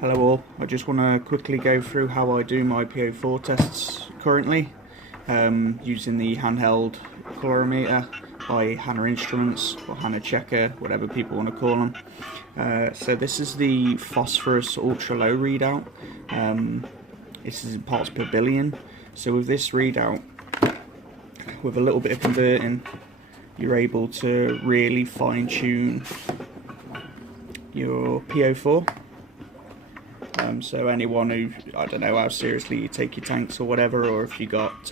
Hello all, I just want to quickly go through how I do my PO4 tests currently using the handheld colorimeter by HANNA Instruments or HANNA Checker, whatever people want to call them. So this is the Phosphorus Ultra Low readout. This is in parts per billion. So with this readout, with a little bit of converting, you're able to really fine tune your PO4. So anyone who, I don't know how seriously you take your tanks or whatever, or if you got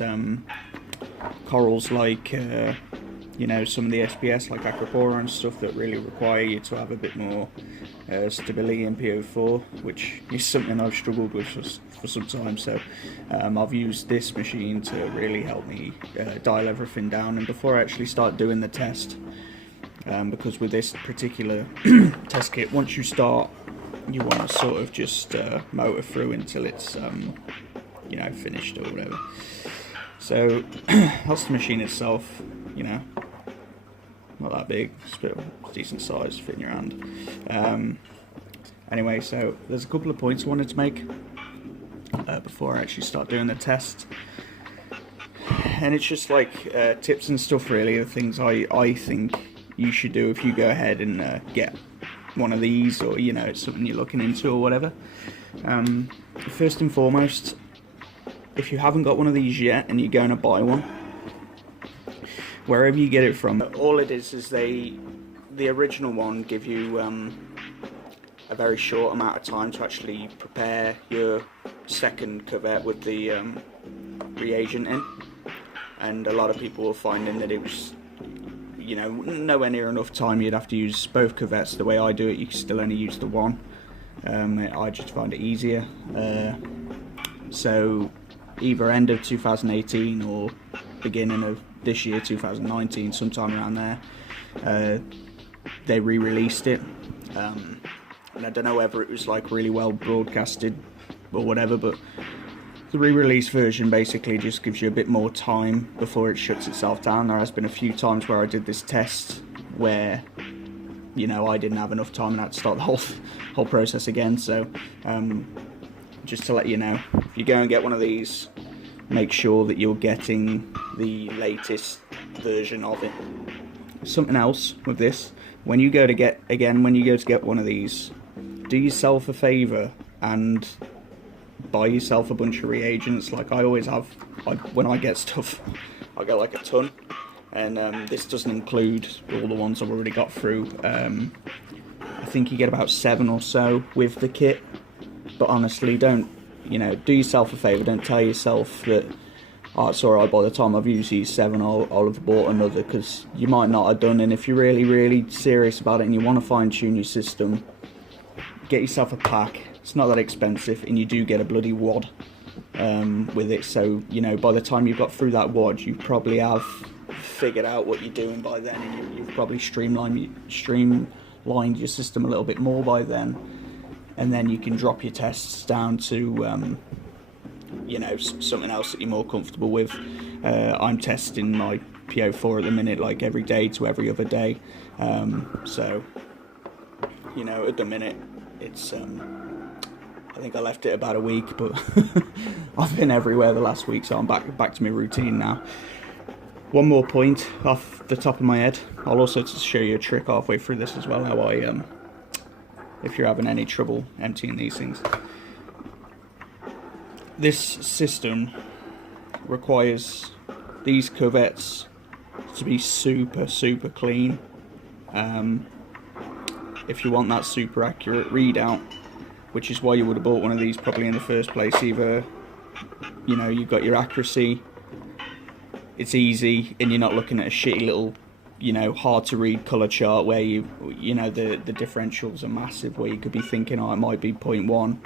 corals like, you know, some of the SPS like Acropora and stuff that really require you to have a bit more stability in PO4, which is something I've struggled with for some time. So I've used this machine to really help me dial everything down. And before I actually start doing the test, because with this particular test kit, once you start, you want to sort of just motor through until it's you know, finished or whatever. So that's the machine itself, you know, not that big, still decent size, fit in your hand. Anyway, so there's a couple of points I wanted to make before I actually start doing the test, and it's just like tips and stuff really, the things I think you should do if you go ahead and get one of these, or you know, it's something you're looking into or whatever. First and foremost, if you haven't got one of these yet and you're going to buy one, wherever you get it from, all it is the original one give you a very short amount of time to actually prepare your second cuvette with the reagent in, and a lot of people were finding that it was, you know, nowhere near enough time. You'd have to use both cuvettes. The way I do it, you can still only use the one. I just find it easier. So either end of 2018 or beginning of this year, 2019, sometime around there, they re-released it. And I don't know whether it was like really well broadcasted or whatever, but the re-release version basically just gives you a bit more time before it shuts itself down. There has been a few times where I did this test where, you know, I didn't have enough time and I had to start the whole process again. So just to let you know, if you go and get one of these, make sure that you're getting the latest version of it. Something else with this, when you go to get one of these, do yourself a favour and buy yourself a bunch of reagents. Like I always have, when I get stuff, I get like a ton, and this doesn't include all the ones I've already got through. I think you get about 7 or so with the kit, but honestly, don't, you know, do yourself a favour, don't tell yourself that, oh, it's alright, by the time I've used these 7 I'll have bought another, because you might not have done. And if you're really serious about it and you want to fine tune your system, get yourself a pack. It's not that expensive, and you do get a bloody wad with it. So, you know, by the time you've got through that wad, you probably have figured out what you're doing by then, and you've probably streamlined your system a little bit more by then. And then you can drop your tests down to, you know, something else that you're more comfortable with. I'm testing my PO4 at the minute, like every day to every other day. So, you know, at the minute, it's I think I left it about a week, but I've been everywhere the last week, so I'm back to my routine now. One more point off the top of my head. I'll also show you a trick halfway through this as well, how I, if you're having any trouble emptying these things. This system requires these cuvettes to be super clean. If you want that super accurate readout, which is why you would have bought one of these probably in the first place. Either, you know, you've got your accuracy, it's easy, and you're not looking at a shitty little, you know, hard to read color chart where you know, the differentials are massive, where you could be thinking, oh, it might be 0.1,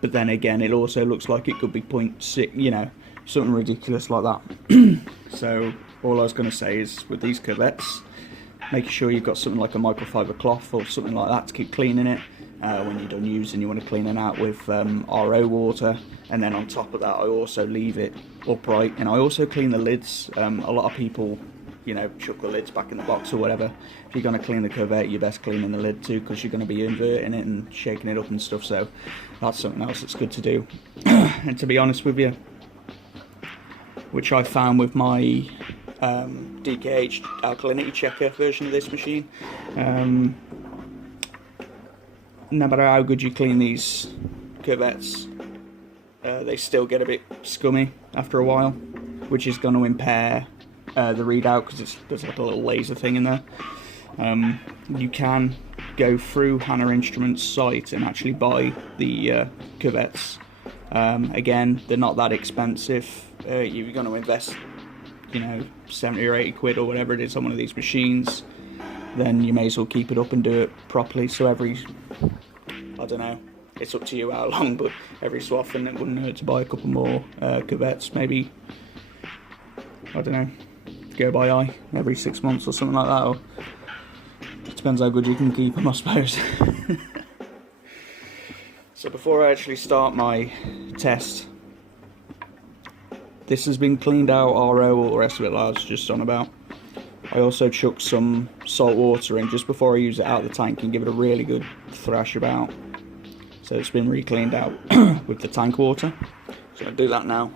but then again it also looks like it could be 0.6, you know, something ridiculous like that. So all I was going to say is, with these cuvettes, making sure you've got something like a microfiber cloth or something like that to keep cleaning it. When you're done using, you want to clean it out with RO water, and then on top of that I also leave it upright, and I also clean the lids. A lot of people you know, chuck the lids back in the box or whatever. If you're going to clean the cuvette, you're best cleaning the lid too, because you're going to be inverting it and shaking it up and stuff, so that's something else that's good to do. And to be honest with you, which I found with my DKH alkalinity checker version of this machine, no matter how good you clean these cuvettes, they still get a bit scummy after a while, which is going to impair the readout, because there's like a little laser thing in there. You can go through HANNA Instruments site and actually buy the cuvettes. Again, they're not that expensive. You're going to invest, you know, 70 or 80 quid or whatever it is on one of these machines, then you may as well keep it up and do it properly. So every, I don't know, it's up to you how long, but every so often it wouldn't hurt to buy a couple more cuvettes, maybe, I don't know, go by eye every 6 months or something like that, or it depends how good you can keep them, I suppose. So before I actually start my test, this has been cleaned out, RO, all the rest of it I was just on about. I also chucked some salt water in just before I use it out of the tank and give it a really good thrash about. So it's been re-cleaned out with the tank water. So I'll do that now.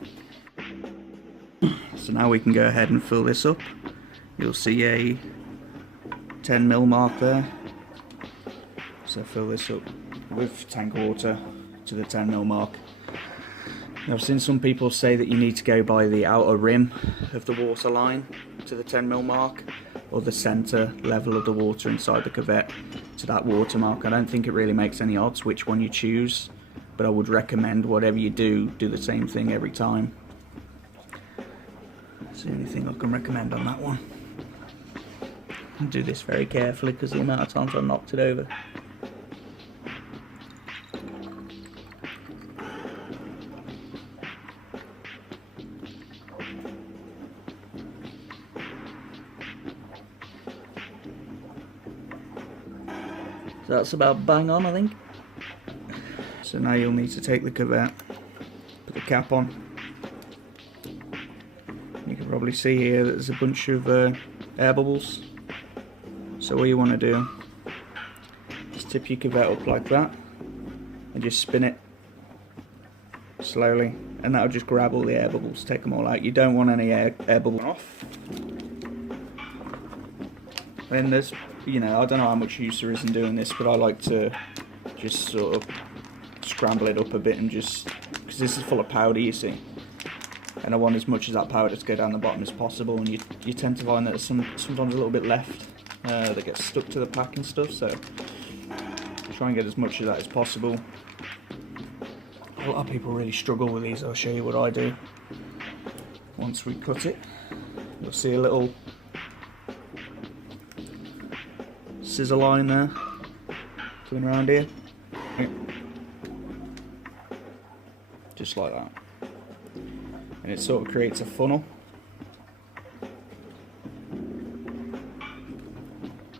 So now we can go ahead and fill this up. You'll see a 10mm mark there. So fill this up with tank water to the 10mm mark. Now, I've seen some people say that you need to go by the outer rim of the water line to the 10mm mark, or the centre level of the water inside the cuvette to that water mark. I don't think it really makes any odds which one you choose, but I would recommend whatever you do the same thing every time. That's the only thing I can recommend on that one. I'll do this very carefully because the amount of times I knocked it over. So that's about bang on, I think. So now you'll need to take the cuvette, put the cap on. You can probably see here that there's a bunch of air bubbles. So what you want to do is tip your cuvette up like that and just spin it slowly, and that'll just grab all the air bubbles, take them all out. You don't want any air bubbles off. And there's, you know, I don't know how much use there is in doing this, but I like to just sort of scramble it up a bit, and just, because this is full of powder, you see, and I want as much of that powder to go down the bottom as possible, and you tend to find that there's sometimes a little bit left that gets stuck to the pack and stuff, so try and get as much of that as possible. A lot of people really struggle with these. I'll show you what I do. Once we cut it, you'll see a little scissor line there coming around here, just like that, and it sort of creates a funnel.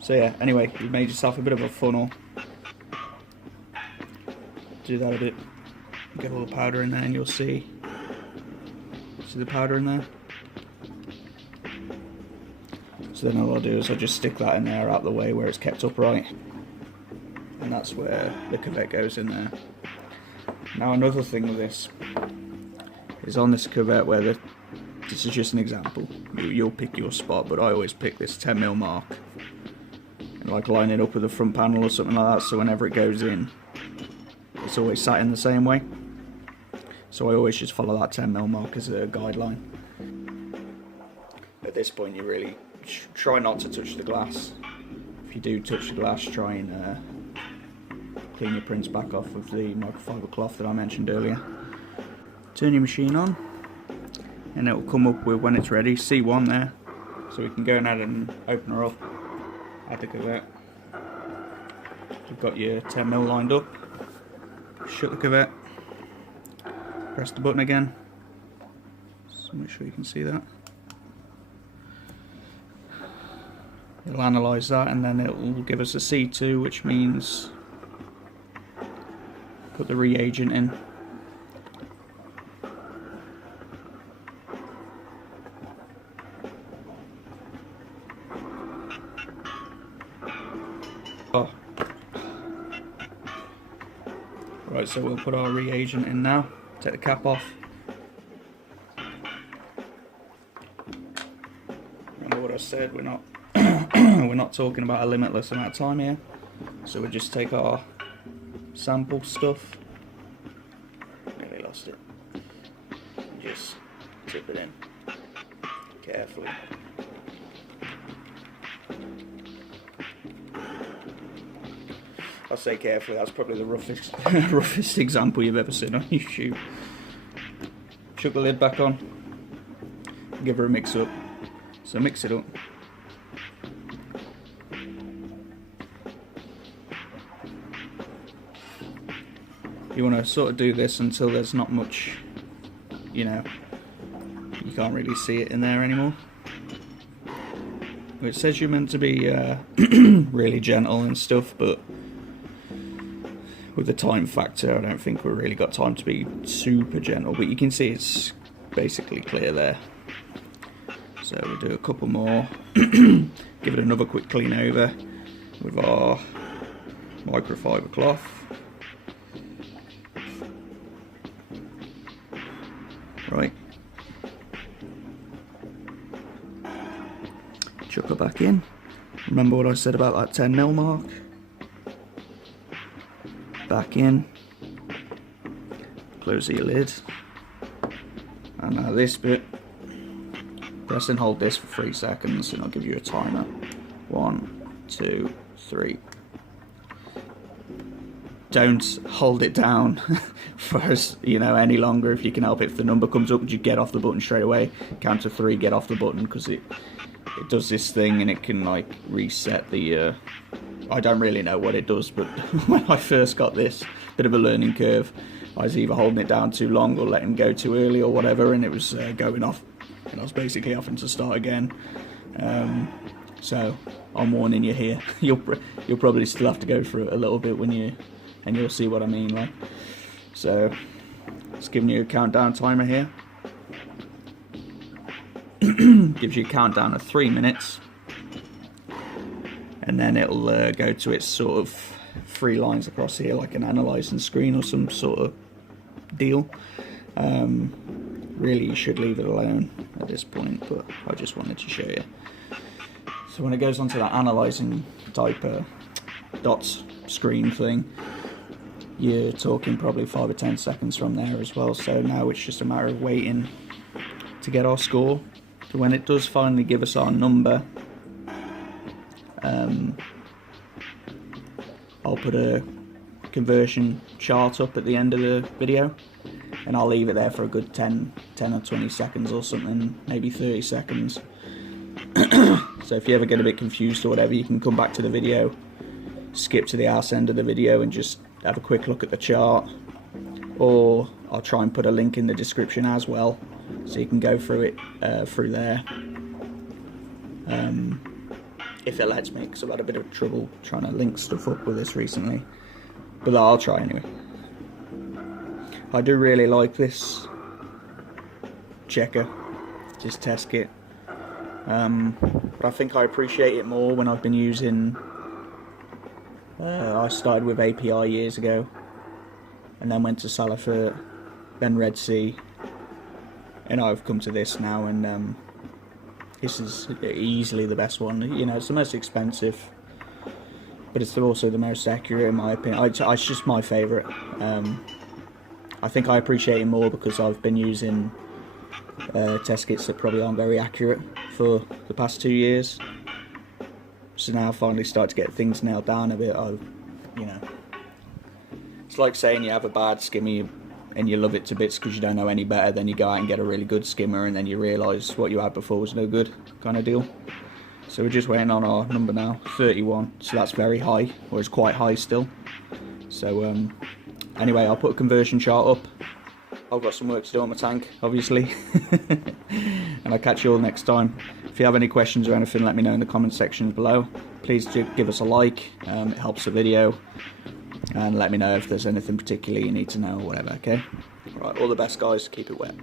So yeah, anyway, you've made yourself a bit of a funnel. Do that a bit, get all the powder in there, and you'll see the powder in there. So then all I'll do is I'll just stick that in there out the way where it's kept upright, and that's where the cuvette goes in there. Now another thing with this is on this cuvette where this is just an example, you'll pick your spot, but I always pick this 10mm mark and like line it up with the front panel or something like that, so whenever it goes in, it's always sat in the same way. So I always just follow that 10mm mark as a guideline. At this point you really try not to touch the glass. If you do touch the glass, try and clean your prints back off with the microfiber cloth that I mentioned earlier. Turn your machine on and it will come up with, when it's ready, C1 there, so we can go ahead and open her up, add the cuvette. You've got your 10mm lined up, shut the cuvette, press the button again, so make sure you can see that. It'll analyse that, and then it will give us a C2, which means put the reagent in. Right, so we'll put our reagent in now, take the cap off. Remember what I said, we're not we're not talking about a limitless amount of time here. So we'll just take our sample stuff. Nearly lost it. And just tip it in carefully. I'll say carefully, that's probably the roughest roughest example you've ever seen on YouTube. Chuck the lid back on, give her a mix up. So mix it up. You want to sort of do this until there's not much, you know, you can't really see it in there anymore. It says you're meant to be really gentle and stuff, but with the time factor, I don't think we've really got time to be super gentle, but you can see it's basically clear there. So we'll do a couple more, give it another quick clean over with our microfiber cloth. Right, chuck her back in. Remember what I said about that 10mm mark? Back in, close your lid, and now this bit, press and hold this for 3 seconds and I'll give you a timer. 1, 2, 3. Don't hold it down for any longer if you can help it. If the number comes up, you get off the button straight away. Count to 3, get off the button, because it does this thing and it can like reset the I don't really know what it does, but when I first got this, bit of a learning curve, I was either holding it down too long or letting go too early or whatever, and it was going off, and I was basically having to start again. So I'm warning you here. You'll probably still have to go through it a little bit and you'll see what I mean. Like, so it's giving you a countdown timer here. Gives you a countdown of 3 minutes. And then it'll go to its sort of 3 lines across here, like an analyzing screen or some sort of deal. Really, you should leave it alone at this point, but I just wanted to show you. So when it goes onto that analyzing type dots screen thing, you're talking probably 5 or 10 seconds from there as well. So now it's just a matter of waiting to get our score. So when it does finally give us our number, I'll put a conversion chart up at the end of the video, and I'll leave it there for a good 10 or 20 seconds or something, maybe 30 seconds. So if you ever get a bit confused or whatever, you can come back to the video, skip to the arse end of the video and just have a quick look at the chart, or I'll try and put a link in the description as well, so you can go through it through there. If it lets me, because I've had a bit of trouble trying to link stuff up with this recently, but I'll try anyway. I do really like this checker, just test kit, but I think I appreciate it more when I've been using, I started with API years ago, and then went to Salifert, then Red Sea, and I've come to this now, and this is easily the best one. You know, it's the most expensive, but it's also the most accurate in my opinion. It's just my favourite. I think I appreciate it more because I've been using test kits that probably aren't very accurate for the past 2 years. So now I finally start to get things nailed down a bit. It's like saying you have a bad skimmer and you love it to bits because you don't know any better, then you go out and get a really good skimmer and then you realise what you had before was no good, kind of deal. So we're just waiting on our number now, 31, so that's very high, or it's quite high still. So anyway, I'll put a conversion chart up. I've got some work to do on my tank, obviously. And I'll catch you all next time. If you have any questions or anything, let me know in the comment section below. Please do give us a like, it helps the video. And let me know if there's anything particularly you need to know or whatever, okay? Alright, all the best guys, keep it wet.